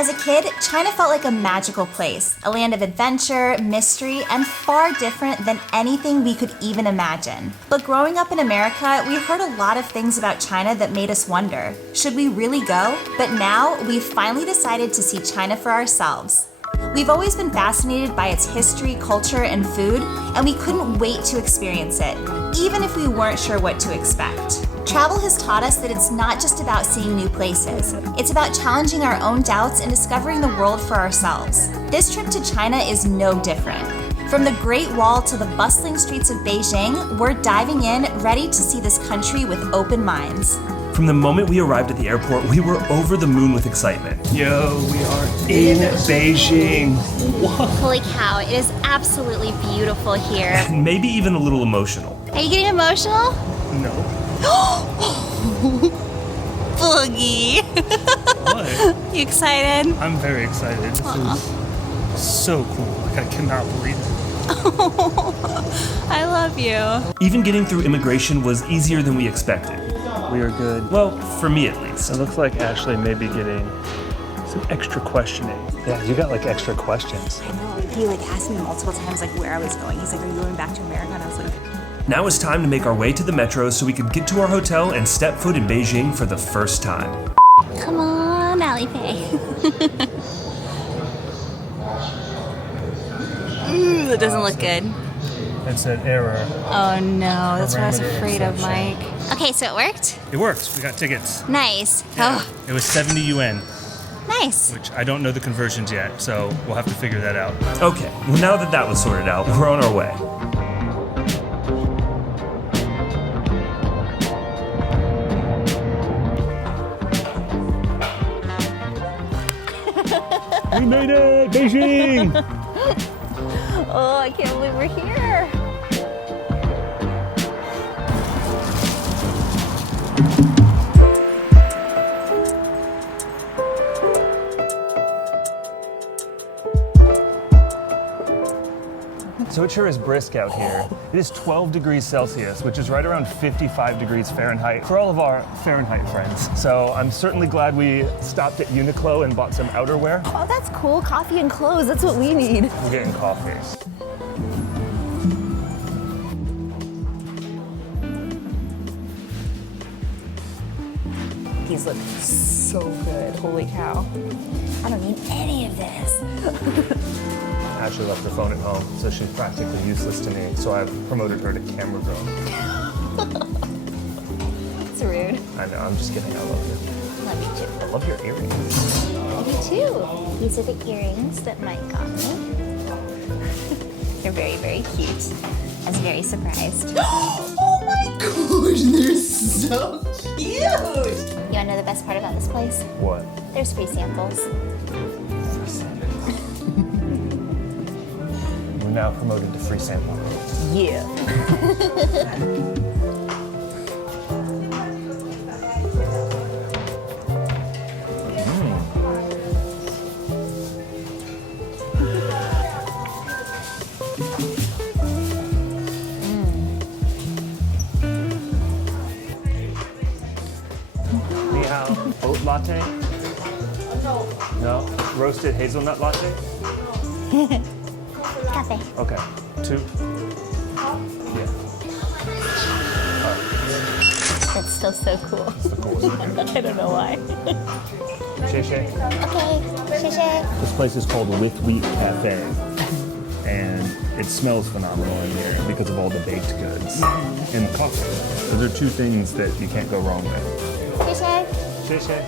As a kid, China felt like a magical place, a land of adventure, mystery, and far different than anything we could even imagine. But growing up in America, we heard a lot of things about China that made us wonder, should we really go? But now, we've finally decided to see China for ourselves. We've always been fascinated by its history, culture, and food, and we couldn't wait to experience it, even if we weren't sure what to expect. Travel has taught us that it's not just about seeing new places. It's about challenging our own doubts and discovering the world for ourselves. This trip to China is no different. From the Great Wall to the bustling streets of Beijing, we're diving in, ready to see this country with open minds. From the moment we arrived at the airport, we were over the moon with excitement. Yo, we are in Beijing. Whoa. Holy cow, it is absolutely beautiful here. And maybe even a little emotional. Are you getting emotional? No. Boogie. What? You excited? I'm very excited. This is so cool. Like, I cannot believe it. I love you. Even getting through immigration was easier than we expected. We are good. Well, for me at least. It looks like Ashley may be getting some extra questioning. Yeah, you got like extra questions. I know. He asked me multiple times where I was going. He's like, "Are you going back to America?" And I was like, Now it's time to make our way to the metro so we could get to our hotel and step foot in Beijing for the first time. "Come on, Alipay." That doesn't look good. It's an error. Oh no, that's what I was afraid of, Mike. Okay, so it worked? It works. We got tickets. Nice. Oh, It was 70 yuan, nice. which I don't know the conversions yet, so we'll have to figure that out. Okay, well now that that was sorted out, we're on our way. We made it! Beijing! Oh, I can't believe we're here. So it sure is brisk out here. It is 12 degrees Celsius, which is right around 55 degrees Fahrenheit for all of our Fahrenheit friends. So I'm certainly glad we stopped at Uniqlo and bought some outerwear. Oh, that's cool. Coffee and clothes. That's what we need. We're getting coffee. These look so good. Holy cow. I don't need any of this. Ashley left her phone at home, so she's practically useless to me. So I've promoted her to camera girl. It's rude. I know, I'm just kidding. I love you. Love you too. I love your earrings. Love you too. These are the earrings that Mike got me. They're very, very cute. I was very surprised. Oh my gosh, they're so cute! You wanna know the best part about this place? What? There's free samples. We're now promoted to free sample. Yeah. Ni hao. Oat latte? No. Roasted hazelnut latte? Cafe. Okay. 2. Yeah. That's still so cool. That's the coolest. I don't know why. Xie xie. Okay, 谢谢. This place is called With Wheat Cafe, and it smells phenomenal in here because of all the baked goods and the coffee. Those are two things that you can't go wrong with. 谢谢. Xie xie.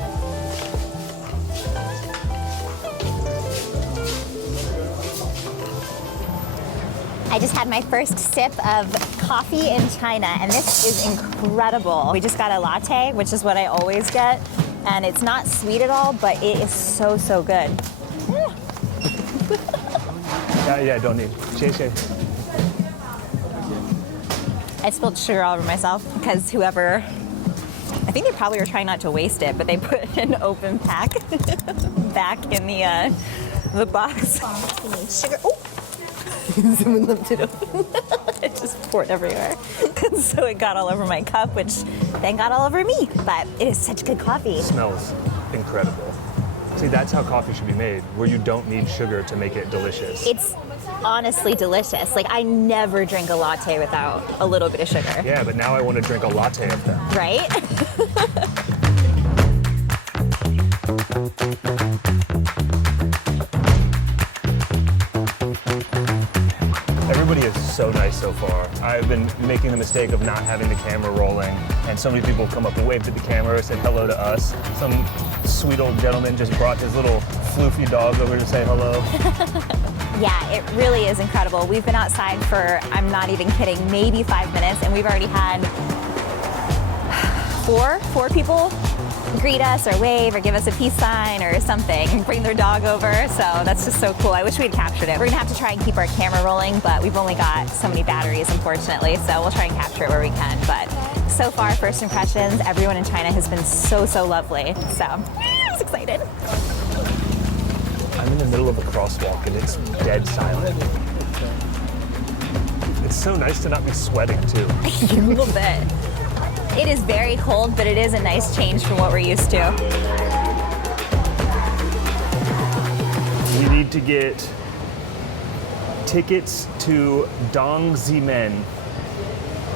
I just had my first sip of coffee in China, and this is incredible. We just got a latte, which is what I always get, and it's not sweet at all, but it is so, so good. Yeah, don't need. Xie xie. I spilled sugar all over myself because whoever, I think they probably were trying not to waste it, but they put an open pack back in the box. Sugar. Oh. Someone left it open. It just poured everywhere. So it got all over my cup, which then got all over me. But it is such good coffee. It smells incredible. See, that's how coffee should be made, where you don't need sugar to make it delicious. It's honestly delicious. Like, I never drink a latte without a little bit of sugar. Yeah, but now I want to drink a latte of them. Right? Everybody is so nice so far. I've been making the mistake of not having the camera rolling, and so many people come up and waved at the camera, said hello to us. Some sweet old gentleman just brought his little floofy dog over to say hello. Yeah, it really is incredible. We've been outside for, I'm not even kidding, maybe 5 minutes, and we've already had four people greet us or wave or give us a peace sign or something, bring their dog over. So that's just so cool. I wish we'd captured it. We're gonna have to try and keep our camera rolling, but we've only got so many batteries, unfortunately, so we'll try and capture it where we can. But so far, first impressions, everyone in China has been so lovely. So I was excited. I'm in the middle of a crosswalk and it's dead silent. It's so nice to not be sweating too. A little bit. It is very cold, but it is a nice change from what we're used to. We need to get tickets to Dongzimen,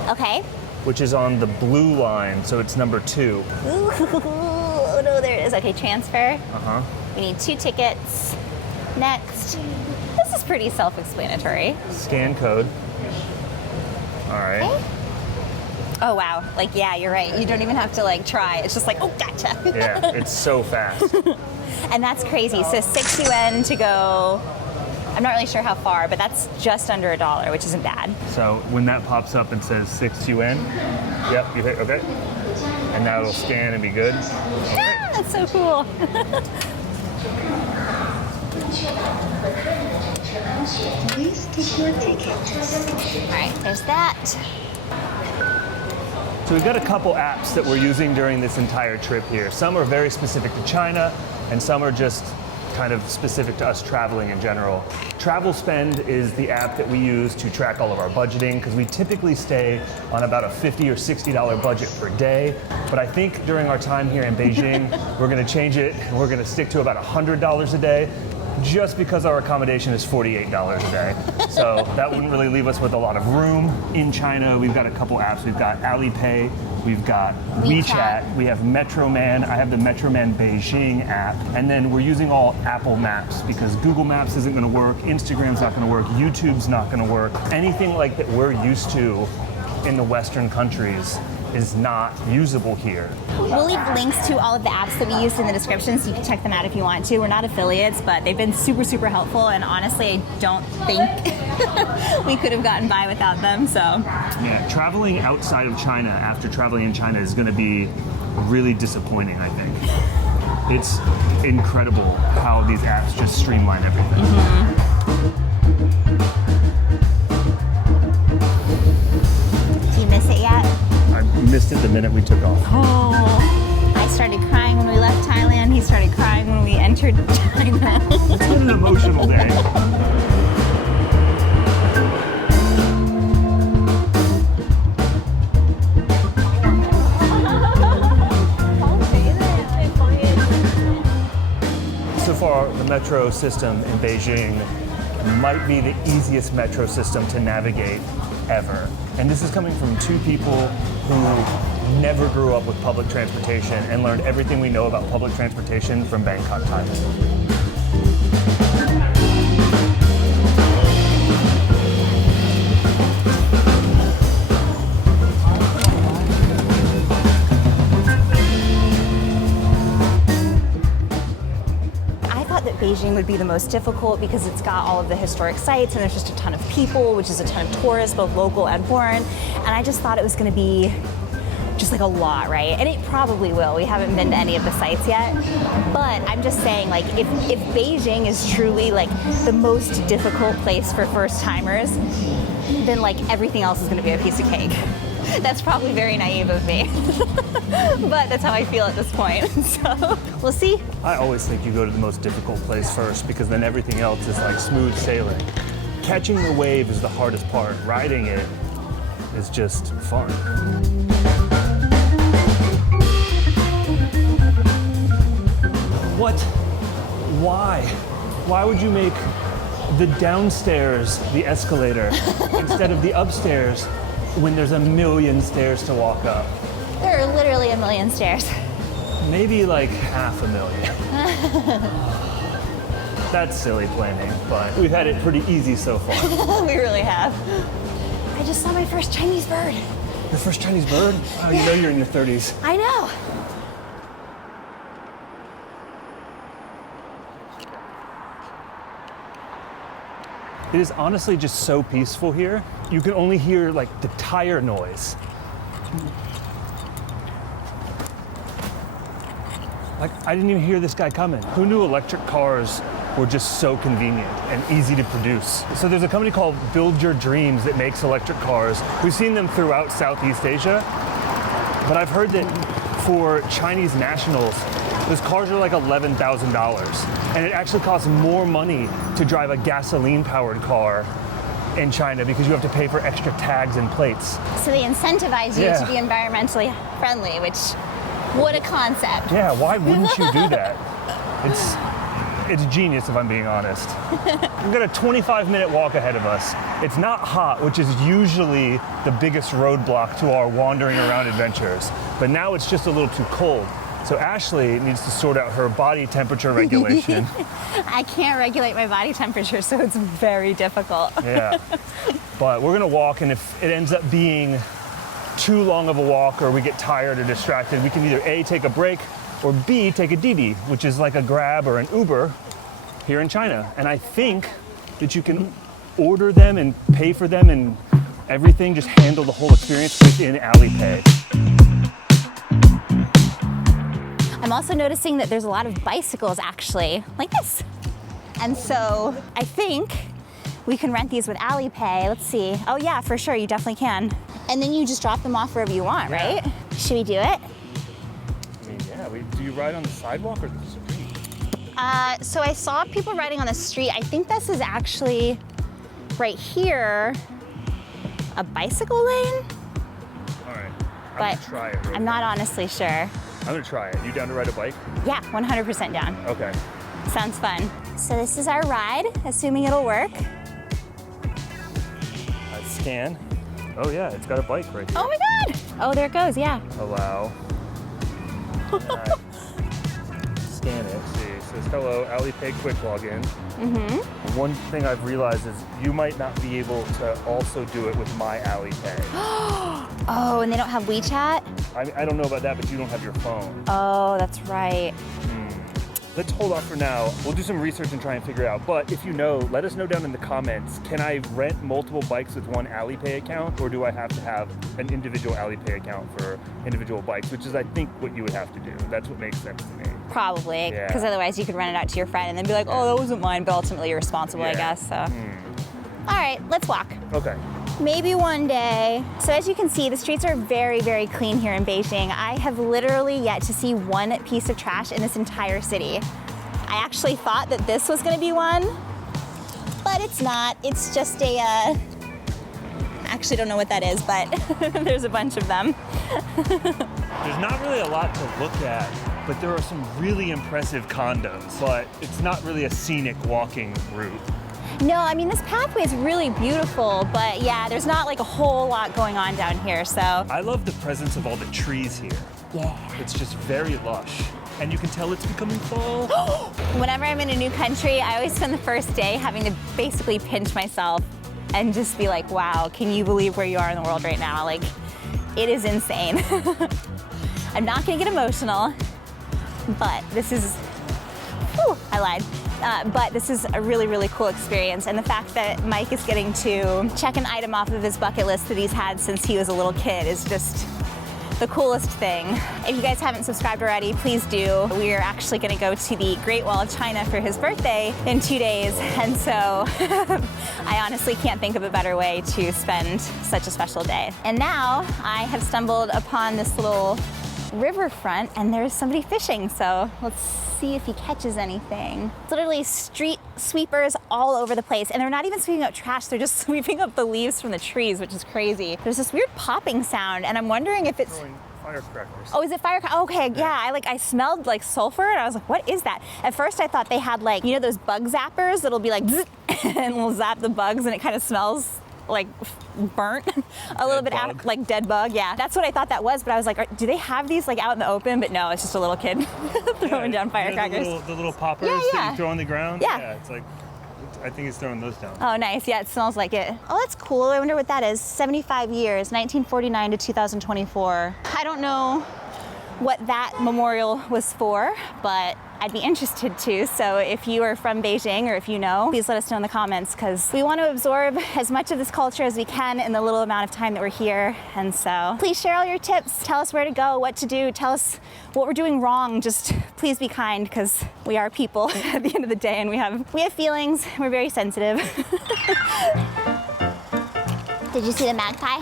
Okay. which is on the blue line, so it's number 2. Ooh, oh no, there it is. Okay, transfer. Uh-huh. We need 2 tickets. Next. This is pretty self-explanatory. Scan code. All right. Okay. Oh wow, like yeah, you're right. You don't even have to like try. It's just like, oh, gotcha. Yeah, it's so fast. And that's crazy. So 6 yuan to go, I'm not really sure how far, but that's just under $1, which isn't bad. So when that pops up and says 6 yuan, yep, you hit okay. And now it'll scan and be good. Ah, that's so cool. Please take your ticket. All right, there's that. So we've got a couple apps that we're using during this entire trip here. Some are very specific to China, and some are just kind of specific to us traveling in general. Travel Spend is the app that we use to track all of our budgeting, because we typically stay on about a $50 or $60 budget per day. But I think during our time here in Beijing, we're gonna change it, and we're gonna stick to about $100 a day, just because our accommodation is $48 a day. So that wouldn't really leave us with a lot of room. In China, we've got a couple apps. We've got Alipay, we've got WeChat, we have Metroman. I have the Metroman Beijing app. And then we're using all Apple Maps because Google Maps isn't gonna work, Instagram's not gonna work, YouTube's not gonna work. Anything like that we're used to in the Western countries is not usable here. We'll leave links to all of the apps that we used in the description so you can check them out if you want to. We're not affiliates, but they've been super helpful, and honestly, I don't think we could have gotten by without them, so. Yeah, traveling outside of China after traveling in China is gonna be really disappointing, I think. It's incredible how these apps just streamline everything. Do you miss it yet? I missed it the minute we took off. Oh, I started crying when we left Thailand. He started crying when we entered China. It's been an emotional day. So far, the metro system in Beijing might be the easiest metro system to navigate ever. And this is coming from 2 people who never grew up with public transportation and learned everything we know about public transportation from Bangkok, Thailand. Beijing would be the most difficult because it's got all of the historic sites and there's just a ton of people, which is a ton of tourists, both local and foreign. And I just thought it was going to be just like a lot, right? And it probably will. We haven't been to any of the sites yet. But I'm just saying, like, if Beijing is truly like the most difficult place for first timers, then like everything else is going to be a piece of cake. That's probably very naive of me, but that's how I feel at this point, so we'll see. I always think you go to the most difficult place first because then everything else is like smooth sailing. Catching the wave is the hardest part. Riding it is just fun. What Why? Why would you make the downstairs the escalator instead of the upstairs when there's a million stairs to walk up? There are literally a million stairs. Maybe like 500,000. That's silly planning, but we've had it pretty easy so far. We really have. I just saw my first Chinese bird. Your first Chinese bird? Oh, you know you're in your 30s. I know. It is honestly just so peaceful here. You can only hear like the tire noise. Like, I didn't even hear this guy coming. Who knew electric cars were just so convenient and easy to produce? So there's a company called Build Your Dreams that makes electric cars. We've seen them throughout Southeast Asia, but I've heard that for Chinese nationals, those cars are like $11,000. And it actually costs more money to drive a gasoline-powered car in China because you have to pay for extra tags and plates. So they incentivize you Yeah. to be environmentally friendly, which, what a concept. Yeah, why wouldn't you do that? It's genius if I'm being honest. We've got a 25-minute walk ahead of us. It's not hot, which is usually the biggest roadblock to our wandering around adventures. But now it's just a little too cold. So Ashley needs to sort out her body temperature regulation. I can't regulate my body temperature, so it's very difficult. Yeah. But we're gonna walk, and if it ends up being too long of a walk or we get tired or distracted, we can either A, take a break, or B, take a Didi, which is like a Grab or an Uber here in China. And I think that you can order them and pay for them and everything, just handle the whole experience within Alipay. I'm also noticing that there's a lot of bicycles actually, like this. And so I think we can rent these with Alipay. Let's see. Oh yeah, for sure, you definitely can. And then you just drop them off wherever you want, Yeah. right? Should we do it? I mean, yeah, do you ride on the sidewalk or the street? So I saw people riding on the street. I think this is actually right here, a bicycle lane, All right, I'm but gonna try it. I'm not honestly sure. I'm gonna try it. You down to ride a bike? Yeah, 100% down. Okay. Sounds fun. So this is our ride, assuming it'll work. Scan. Oh yeah, it's got a bike right here. Oh my God! Oh, there it goes, yeah. Allow. Alright. Scan it. See, it says hello, Alipay quick login. Mm-hmm. One thing I've realized is you might not be able to also do it with my Alipay. Oh, and they don't have WeChat? I don't know about that, but you don't have your phone. Oh, that's right. Let's hold off for now. We'll do some research and try and figure it out. But if you know, let us know down in the comments. Can I rent multiple bikes with one Alipay account, or do I have to have an individual Alipay account for individual bikes, which is, I think, what you would have to do. That's what makes sense to me. Probably, Yeah. because otherwise you could rent it out to your friend and then be like, oh, that wasn't mine, but ultimately you're responsible, I Yeah. guess, so. All right, let's walk. Okay. Maybe one day. So as you can see, the streets are very, very clean here in Beijing. I have literally yet to see one piece of trash in this entire city. I actually thought that this was gonna be one, but it's not. It's just a, I actually don't know what that is, but there's a bunch of them. There's not really a lot to look at, but there are some really impressive condos, but it's not really a scenic walking route. No, I mean, this pathway is really beautiful, but yeah, there's not like a whole lot going on down here, so. I love the presence of all the trees here. Yeah. It's just very lush. And you can tell it's becoming fall. Whenever I'm in a new country, I always spend the first day having to basically pinch myself and just be like, wow, can you believe where you are in the world right now? Like, it is insane. I'm not gonna get emotional, but this is, whew, I lied. But this is a really, really cool experience. And the fact that Mike is getting to check an item off of his bucket list that he's had since he was a little kid is just the coolest thing. If you guys haven't subscribed already, please do. We are actually gonna go to the Great Wall of China for his birthday in 2 days. And so I honestly can't think of a better way to spend such a special day. And now I have stumbled upon this little riverfront and there's somebody fishing. So let's see if he catches anything. It's literally street sweepers all over the place, and they're not even sweeping up trash, they're just sweeping up the leaves from the trees, which is crazy. There's this weird popping sound, and I'm wondering if it's firecrackers. Oh, is it firecracker? Okay, yeah. I smelled like sulfur, and I was like, what is that? At first, I thought they had like, you know, those bug zappers that'll be like, zzz, and will zap the bugs, and it kind of smells like burnt a little bit out, like dead bug. Yeah, that's what I thought that was. But I was like, do they have these like out in the open? But no, it's just a little kid throwing down firecrackers. You know, the little poppers that you throw on the ground. Yeah. It's like, I think he's throwing those down. Oh, nice. Yeah, it smells like it. Oh, that's cool. I wonder what that is. 75 years, 1949 to 2024. I don't know what that memorial was for, but I'd be interested to. So if you are from Beijing or if you know, please let us know in the comments, because we want to absorb as much of this culture as we can in the little amount of time that we're here. And so please share all your tips. Tell us where to go, what to do. Tell us what we're doing wrong. Just please be kind, because we are people at the end of the day, and we have feelings. We're very sensitive. Did you see the magpie?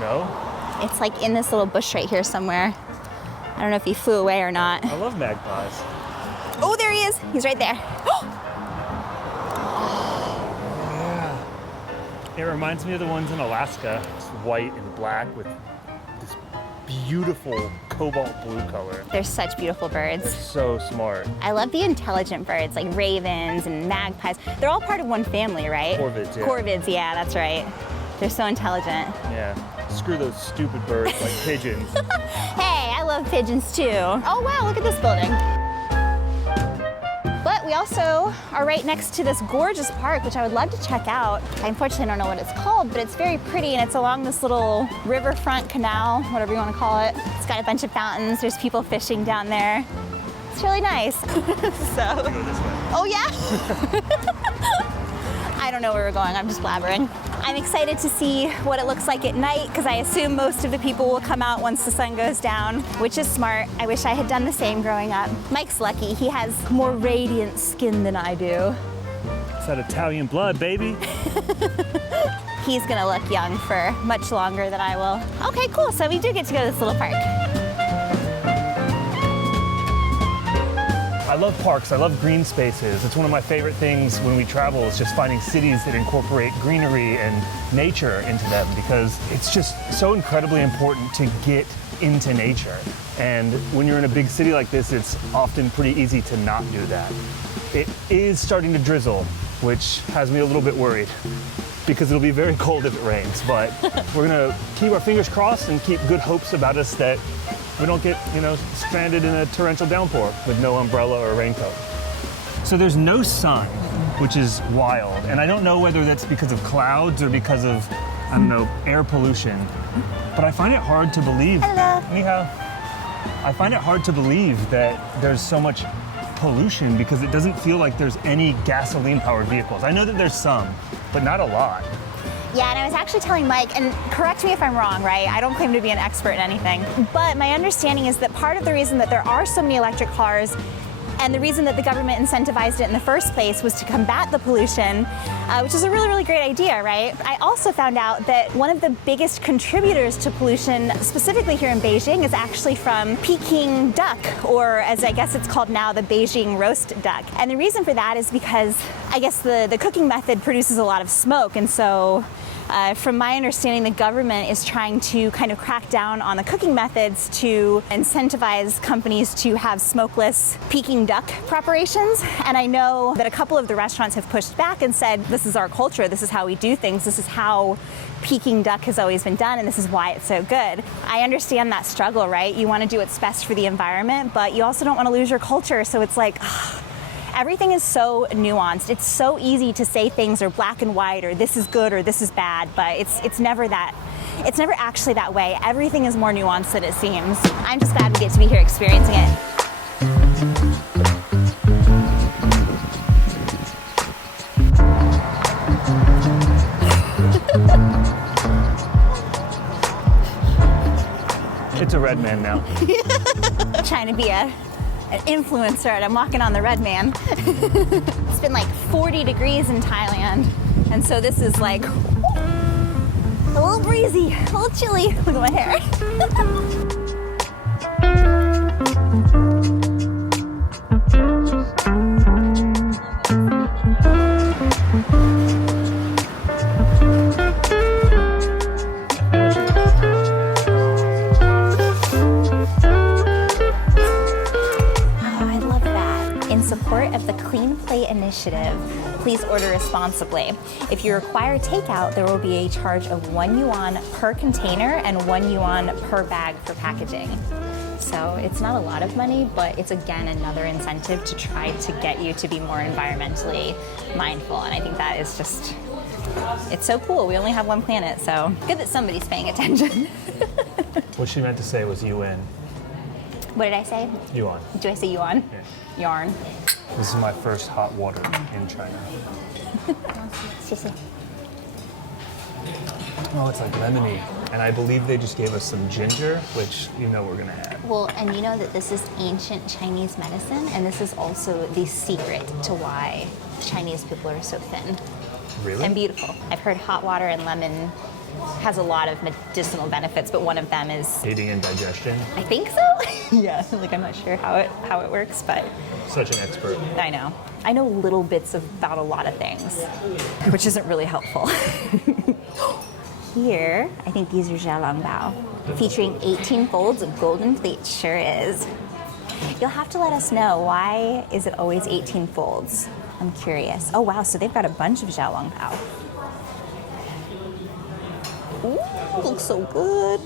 No. It's like in this little bush right here somewhere. I don't know if he flew away or not. I love magpies. Oh, there he is. He's right there. Yeah. It reminds me of the ones in Alaska. It's white and black with this beautiful cobalt blue color. They're such beautiful birds. They're so smart. I love the intelligent birds, like ravens and magpies. They're all part of one family, right? Corvids, yeah. Corvids, yeah, that's right. They're so intelligent. Yeah. Screw those stupid birds like pigeons. Hey, I love pigeons too. Oh wow, look at this building. But we also are right next to this gorgeous park, which I would love to check out. I unfortunately don't know what it's called, but it's very pretty, and it's along this little riverfront canal, whatever you want to call it. It's got a bunch of fountains. There's people fishing down there. It's really nice. Go this way. Oh yeah? I don't know where we're going, I'm just blabbering. I'm excited to see what it looks like at night, because I assume most of the people will come out once the sun goes down, which is smart. I wish I had done the same growing up. Mike's lucky, he has more radiant skin than I do. It's that Italian blood, baby. He's gonna look young for much longer than I will. Okay, cool, so we do get to go to this little park. I love parks, I love green spaces. It's one of my favorite things when we travel, is just finding cities that incorporate greenery and nature into them, because it's just so incredibly important to get into nature. And when you're in a big city like this, it's often pretty easy to not do that. It is starting to drizzle, which has me a little bit worried, because it'll be very cold if it rains, but we're gonna keep our fingers crossed and keep good hopes about us that we don't get, stranded in a torrential downpour with no umbrella or raincoat. So there's no sun, which is wild. And I don't know whether that's because of clouds or because of, air pollution. But I find it hard to believe. Hello. Ni hao. I find it hard to believe that there's so much pollution, because it doesn't feel like there's any gasoline-powered vehicles. I know that there's some, but not a lot. Yeah, and I was actually telling Mike, and correct me if I'm wrong, right? I don't claim to be an expert in anything, but my understanding is that part of the reason that there are so many electric cars, and the reason that the government incentivized it in the first place, was to combat the pollution, which is a really, really great idea, right? I also found out that one of the biggest contributors to pollution, specifically here in Beijing, is actually from Peking duck, or as I guess it's called now, the Beijing roast duck. And the reason for that is because I guess the cooking method produces a lot of smoke, and so from my understanding, the government is trying to kind of crack down on the cooking methods to incentivize companies to have smokeless Peking duck preparations. And I know that a couple of the restaurants have pushed back and said, this is our culture, this is how we do things, this is how Peking duck has always been done, and this is why it's so good. I understand that struggle, right? You want to do what's best for the environment, but you also don't want to lose your culture. So it's like, everything is so nuanced. It's so easy to say things are black and white, or this is good or this is bad, but it's never that. It's never actually that way. Everything is more nuanced than it seems. I'm just glad we get to be here experiencing it. It's a red man now. Trying to be an influencer, and I'm walking on the red man. It's been like 40 degrees in Thailand, and so this is like a little breezy, a little chilly. Look at my hair. initiative. Please order responsibly. If you require takeout, there will be a charge of 1 yuan per container and 1 yuan per bag for packaging. So it's not a lot of money, but it's again another incentive to try to get you to be more environmentally mindful. And I think that is just, it's so cool. We only have one planet, so good that somebody's paying attention. What she meant to say was UN. What did I say? Yuan. Do I say yuan? Yeah. Yarn. This is my first hot water in China. Oh, it's like lemony. And I believe they just gave us some ginger, which you know we're gonna add. Well, and you know that this is ancient Chinese medicine, and this is also the secret to why Chinese people are so thin. Really? And beautiful. I've heard hot water and lemon has a lot of medicinal benefits, but one of them is, Aiding in digestion. I think so. Yeah, like I'm not sure how it works, but Such an expert. I know. I know little bits about a lot of things, which isn't really helpful. Here, I think these are xiaolongbao, featuring 18 folds of golden pleat. Sure is. You'll have to let us know, why is it always 18 folds? I'm curious. Oh wow, so they've got a bunch of xiaolongbao. Ooh, looks so good.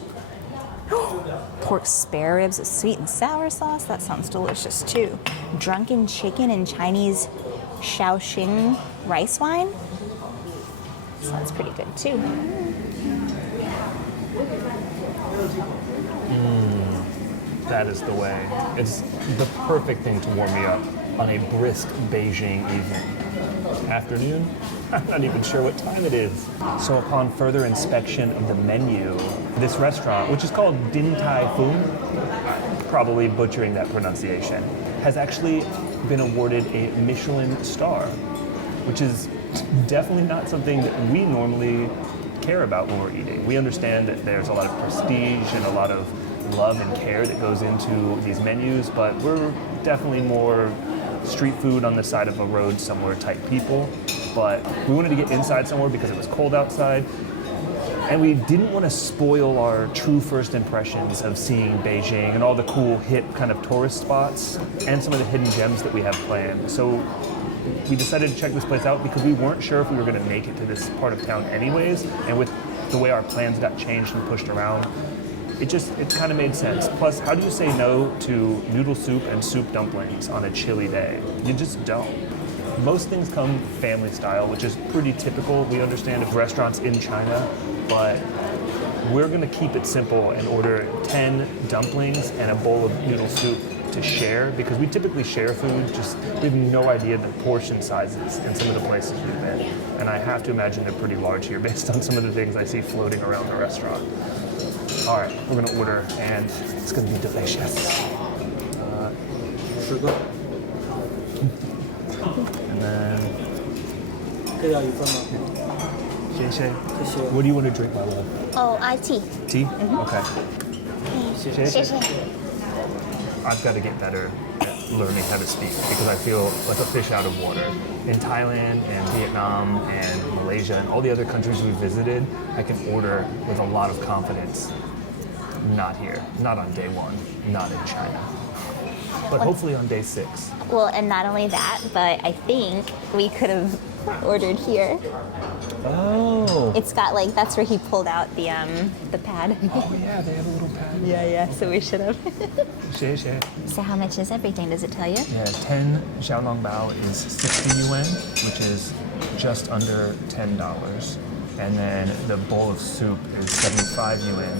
Pork spare ribs with sweet and sour sauce. That sounds delicious too. Drunken chicken and Chinese Shaoxing rice wine. Sounds pretty good too. That is the way. It's the perfect thing to warm me up on a brisk Beijing evening. Afternoon? I'm not even sure what time it is. So upon further inspection of the menu, this restaurant, which is called Din Tai Fung, probably butchering that pronunciation, has actually been awarded a Michelin star, which is definitely not something that we normally care about when we're eating. We understand that there's a lot of prestige and a lot of love and care that goes into these menus, but we're definitely more street food on the side of a road somewhere type people. But we wanted to get inside somewhere because it was cold outside, and we didn't want to spoil our true first impressions of seeing Beijing and all the cool hip kind of tourist spots and some of the hidden gems that we have planned. So we decided to check this place out because we weren't sure if we were going to make it to this part of town anyways, and with the way our plans got changed and pushed around, it kind of made sense. Plus, how do you say no to noodle soup and soup dumplings on a chilly day? You just don't. Most things come family style, which is pretty typical, we understand, of restaurants in China, but we're gonna keep it simple and order 10 dumplings and a bowl of noodle soup to share, because we typically share food, we have no idea the portion sizes in some of the places we've been. And I have to imagine they're pretty large here based on some of the things I see floating around the restaurant. All right, we're gonna order, and it's gonna be delicious. Sugar. And then... What do you want to drink, my love? Oh, tea. Tea? Okay. I've got to get better at learning how to speak because I feel like a fish out of water. In Thailand and Vietnam and Malaysia and all the other countries we've visited, I can order with a lot of confidence. Not here. Not on day one. Not in China. But hopefully on day 6. Well, and not only that, but I think we could have ordered here. Oh. It's got like, that's where he pulled out the pad. Oh yeah, they have a little pad. Yeah, so we should have. Share. So how much is everything? Does it tell you? Yeah, 10 xiaolongbao is 60 yuan, which is just under $10. And then the bowl of soup is 75 yuan,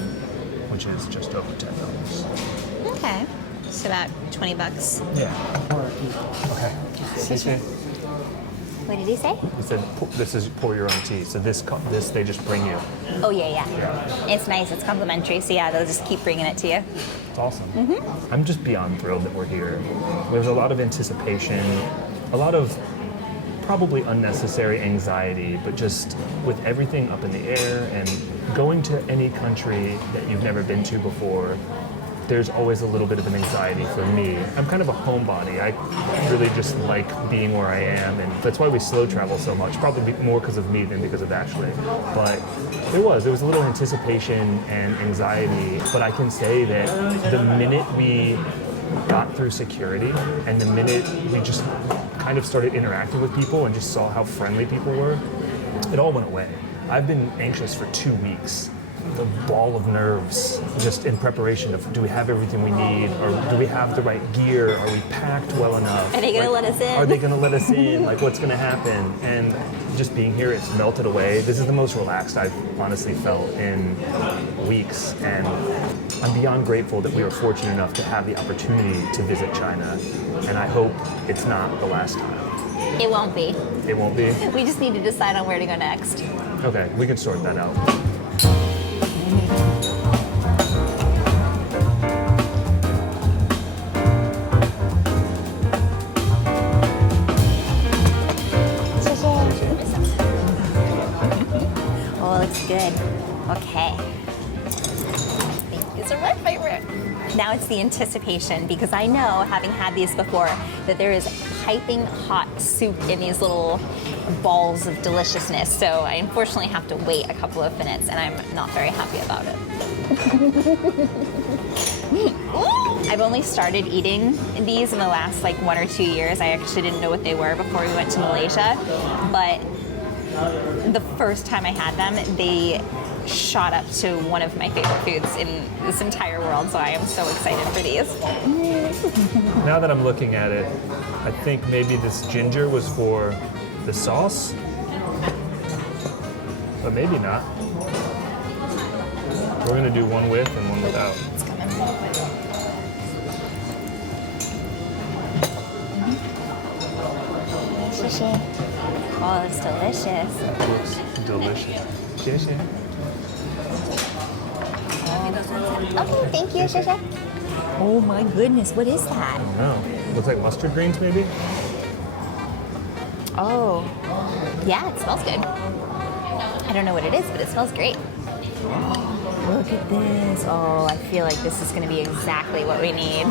which is just over $10. Okay. So about 20 bucks. Yeah. Okay. What did he say? He said, "This is pour your own tea." So this they just bring you. Oh yeah. It's nice. It's complimentary. So yeah, they'll just keep bringing it to you. It's awesome. I'm just beyond thrilled that we're here. There's a lot of anticipation, a lot of probably unnecessary anxiety, but just with everything up in the air and going to any country that you've never been to before, there's always a little bit of an anxiety for me. I'm kind of a homebody. I really just like being where I am, and that's why we slow travel so much, probably more because of me than because of Ashley. But there was a little anticipation and anxiety, but I can say that the minute we got through security and the minute we just kind kind of started interacting with people and just saw how friendly people were, it all went away. I've been anxious for 2 weeks. The ball of nerves, just in preparation of, do we have everything we need, or do we have the right gear? Are we packed well enough? Are they gonna let us in? Are they gonna let us in? Like, what's gonna happen? And just being here, it's melted away. This is the most relaxed I've honestly felt in weeks, and I'm beyond grateful that we were fortunate enough to have the opportunity to visit China, and I hope it's not the last time. It won't be. It won't be? We just need to decide on where to go next. Okay, we can sort that out. Oh, it looks good. Okay. I think these are my favorite. Now it's the anticipation, because I know, having had these before, that there is piping hot soup in these little balls of deliciousness. So I unfortunately have to wait a couple of minutes, and I'm not very happy about it. I've only started eating these in the last like 1 or 2 years. I actually didn't know what they were before we went to Malaysia, but the first time I had them, they shot up to one of my favorite foods in this entire world, so I am so excited for these. Now that I'm looking at it, I think maybe this ginger was for the sauce, but maybe not. We're gonna do one with and one without. It's coming. Oh, it's delicious. Looks delicious. 谢谢. Okay, thank you, Shasha. Oh my goodness, what is that? No, looks like mustard greens maybe? Oh, yeah, it smells good. I don't know what it is, but it smells great. Look at this. Oh, I feel like this is going to be exactly what we need.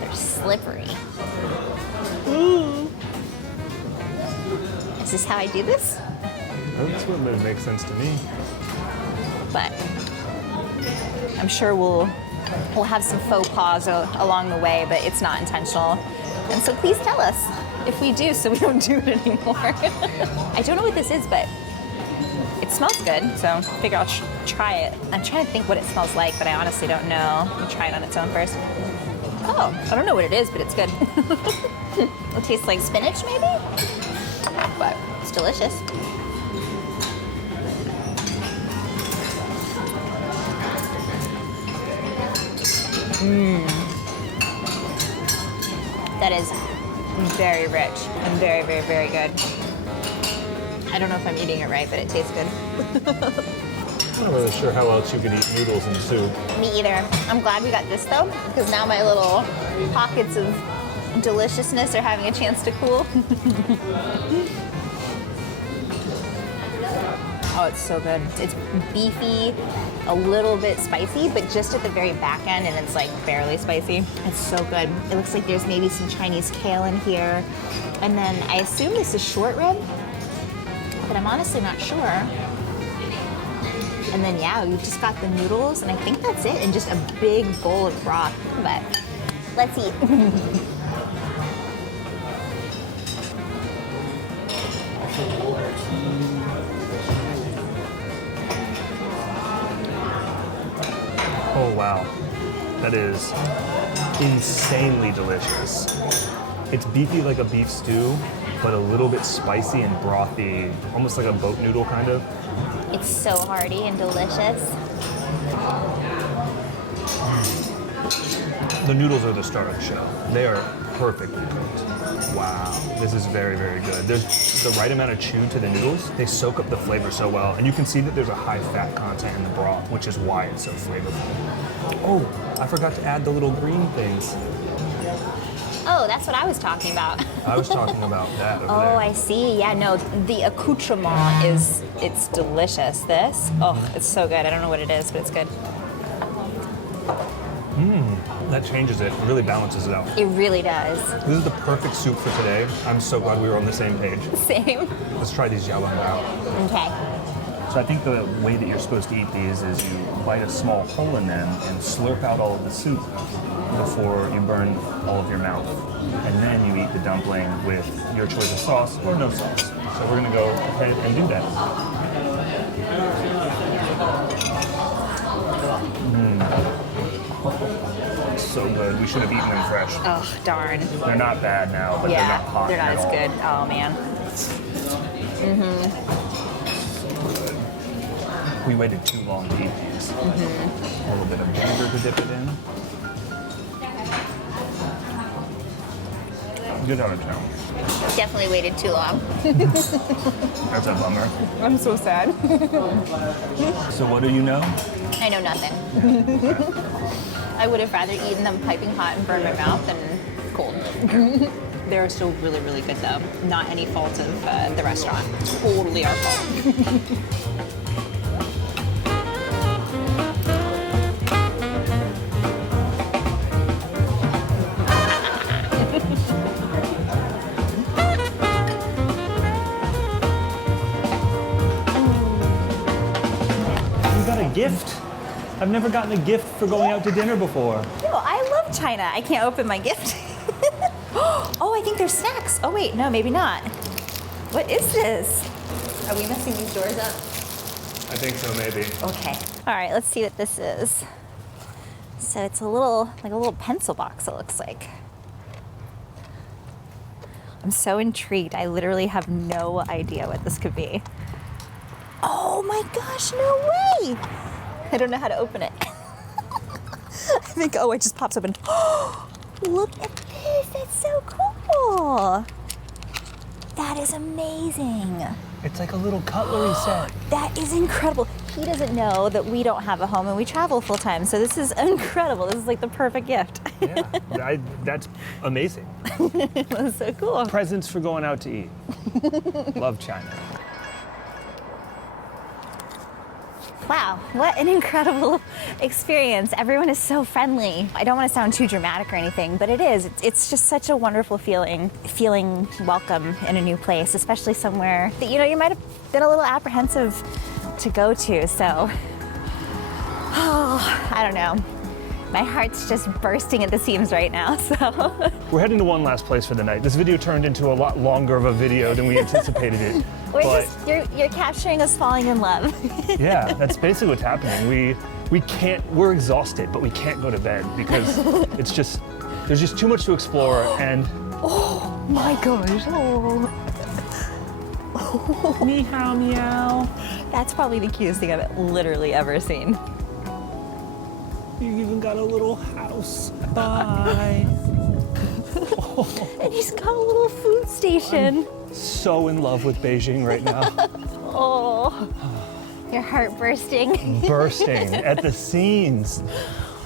They're slippery. Is this how I do this? That's what makes sense to me. But I'm sure we'll have some faux pas along the way, but it's not intentional. And so please tell us if we do, so we don't do it anymore. I don't know what this is, but it smells good, so I figure I'll try it. I'm trying to think what it smells like, but I honestly don't know. Let me try it on its own first. Oh, I don't know what it is, but it's good. It tastes like spinach, maybe? But it's delicious. That is very rich and very, very, very good. I don't know if I'm eating it right, but it tastes good. I'm not really sure how else you could eat noodles and soup. Me either. I'm glad we got this though, because now my little pockets of deliciousness are having a chance to cool. Oh, it's so good. It's beefy, a little bit spicy, but just at the very back end, and it's like barely spicy. It's so good. It looks like there's maybe some Chinese kale in here. And then I assume this is short rib, but I'm honestly not sure. And then yeah, we've just got the noodles, and I think that's it, and just a big bowl of broth. But let's eat. Oh wow, that is insanely delicious. It's beefy like a beef stew, but a little bit spicy and brothy, almost like a boat noodle kind of. It's so hearty and delicious. The noodles are the star of the show. They are perfectly cooked. Wow, this is very, very good. There's the right amount of chew to the noodles. They soak up the flavor so well, and you can see that there's a high fat content in the broth, which is why it's so flavorful. Oh, I forgot to add the little green things. Oh, that's what I was talking about. I was talking about that over Oh, there. I see. Yeah, no, the accoutrement it's delicious. This, oh, it's so good. I don't know what it is, but it's good. That changes it, really balances it out. It really does. This is the perfect soup for today. I'm so glad we were on the same page. Same. Let's try these yao long bao. Okay. So I think the way that you're supposed to eat these is you bite a small hole in them and slurp out all of the soup before you burn all of your mouth. And then you eat the dumpling with your choice of sauce or no sauce. So we're gonna go ahead and do that. So good. We should have eaten them fresh. Oh, darn. They're not bad now, but Yeah, they're not hot they're not at as all. good. Oh, man. We waited too long to eat these. A little bit of vinegar to dip it in. Good on its own. Definitely waited too long. That's a bummer. I'm so sad. So what do you know? I know nothing. I would have rather eaten them piping hot and burned my mouth than cold. They're still really, really good though. Not any fault of the restaurant. Totally our fault. You got a gift? I've never gotten a gift for going out to dinner before. Yo, I love China. I can't open my gift. Oh, I think there's snacks. Oh, wait, no, maybe not. What is this? Are we messing these doors up? I think so, maybe. Okay. All right, let's see what this is. So it's a little, like a little pencil box, it looks like. I'm so intrigued. I literally have no idea what this could be. Oh my gosh, no way! I don't know how to open it. I think, oh, it just pops open. Look at this, that's so cool. That is amazing. It's like a little cutlery set. That is incredible. He doesn't know that we don't have a home and we travel full time. So this is incredible. This is like the perfect gift. Yeah, that's amazing. That's so cool. Presents for going out to eat. Love China. Wow, what an incredible experience. Everyone is so friendly. I don't want to sound too dramatic or anything, but it is. It's just such a wonderful feeling welcome in a new place, especially somewhere that, you know, you might have been a little apprehensive to go to. So, I don't know. My heart's just bursting at the seams right now, so. We're heading to one last place for the night. This video turned into a lot longer of a video than we anticipated it. You're capturing us falling in love. Yeah, that's basically what's happening. We're exhausted, but we can't go to bed because there's just too much to explore and. Oh my gosh. Oh. Ni hao meow. That's probably the cutest thing I've literally ever seen. You even got a little house. Bye. And he's got a little food station. So in love with Beijing right now. Oh, your heart bursting. Bursting at the seams.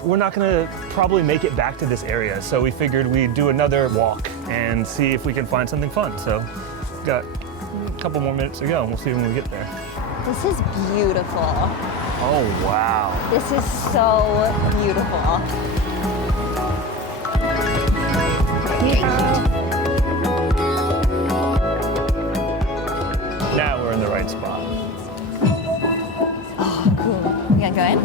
We're not gonna probably make it back to this area, so we figured we'd do another walk and see if we can find something fun. So, got a couple more minutes to go, and we'll see when we get there. This is beautiful. Oh, wow. This is so beautiful. Now we're in the right spot. Oh, cool. You gonna go in?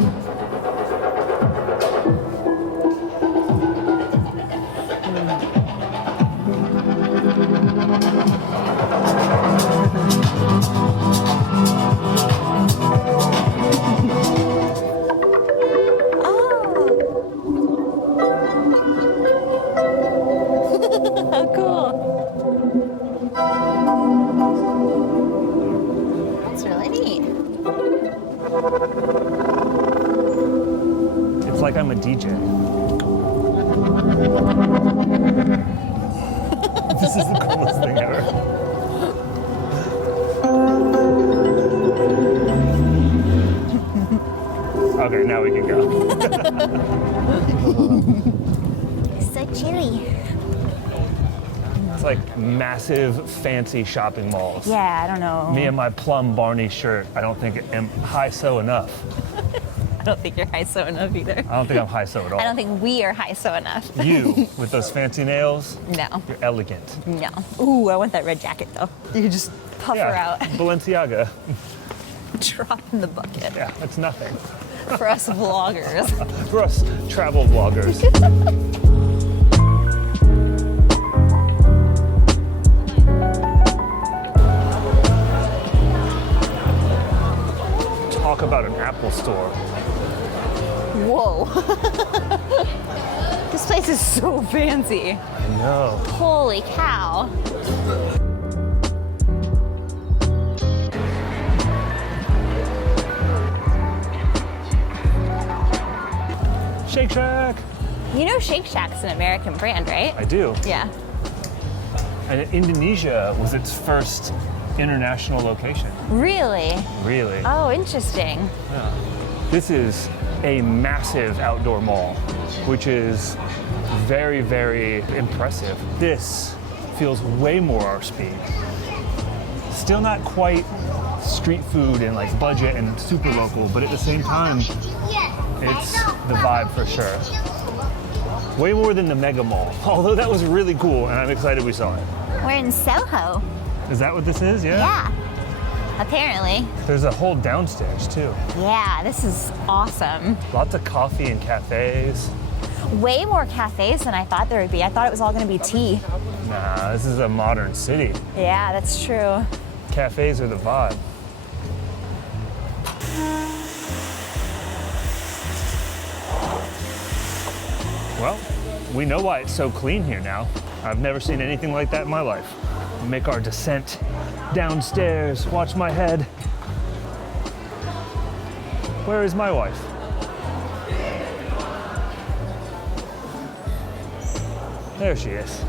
How cool. That's really neat. It's like I'm a DJ. This is the coolest thing ever. Okay, now we can go. So chilly. It's like massive, fancy shopping malls. Yeah, I don't know. Me and my plum Barney shirt, I don't think am high-so enough. I don't think you're high-so enough either. I don't think I'm high-so at all. I don't think we are high-so enough. You, with those fancy nails, No, you're elegant. no. Ooh, I want that red jacket though. You could just puff her out. Balenciaga. Drop in the bucket Yeah, it's nothing. for us vloggers. For us travel vloggers. Talk about an Apple store. Whoa. This place is so fancy. I know. Holy cow. Shake Shack. You know Shake Shack's an American brand, right? I do. Yeah. And Indonesia was its first international location. Really? Really. Oh, interesting. This is a massive outdoor mall, which is very, very impressive. This feels way more our speed. Still not quite street food and like budget and super local, but at the same time, it's the vibe for sure. Way more than the mega mall, although that was really cool and I'm excited we saw it. We're in Soho. Is that what this is? Yeah? Yeah. Apparently. There's a whole downstairs too. Yeah, this is awesome. Lots of coffee and cafes. Way more cafes than I thought there would be. I thought it was all going to be tea. Nah, this is a modern city. Yeah, that's true. Cafes are the vibe. Well, we know why it's so clean here now. I've never seen anything like that in my life. We make our descent downstairs. Watch my head. Where is my wife? There she is.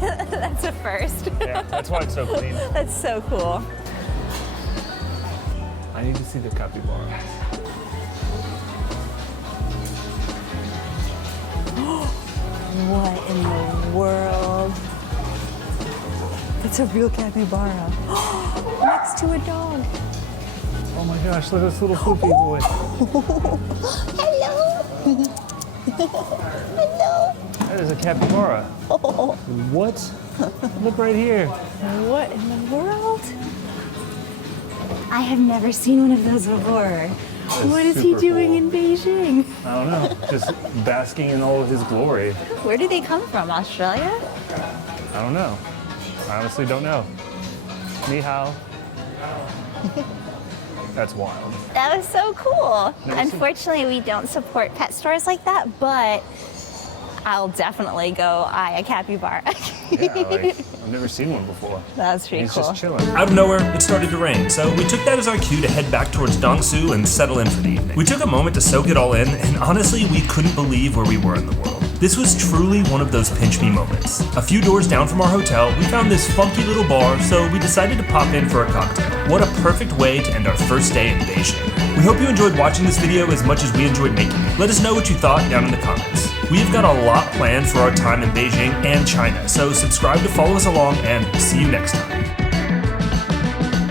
That's a first. Yeah, that's why it's so clean. That's so cool. I need to see the capybara. What in the world? That's a real capybara. Next to a dog. Oh my gosh, look at this little poopy boy. Hello. Hello. That is a capybara. What? Look right here. What in the world? I have never seen one of those before. What is he super doing cool. in Beijing? I don't know. Just basking in all of his glory. Where do they come from? Australia? I don't know. I honestly don't know. Ni hao. That's wild. That was so cool. Never seen- Unfortunately, we don't support pet stores like that, but I'll definitely go eye a capybara. Yeah, like, I've never seen one before. That's pretty He's cool. just chilling. Out of nowhere, it started to rain, so we took that as our cue to head back towards Dongsu and settle in for the evening. We took a moment to soak it all in, and honestly, we couldn't believe where we were in the world. This was truly one of those pinch me moments. A few doors down from our hotel, we found this funky little bar, so we decided to pop in for a cocktail. What a perfect way to end our first day in Beijing. We hope you enjoyed watching this video as much as we enjoyed making it. Let us know what you thought down in the comments. We've got a lot planned for our time in Beijing and China, so subscribe to follow us along, and see you next time.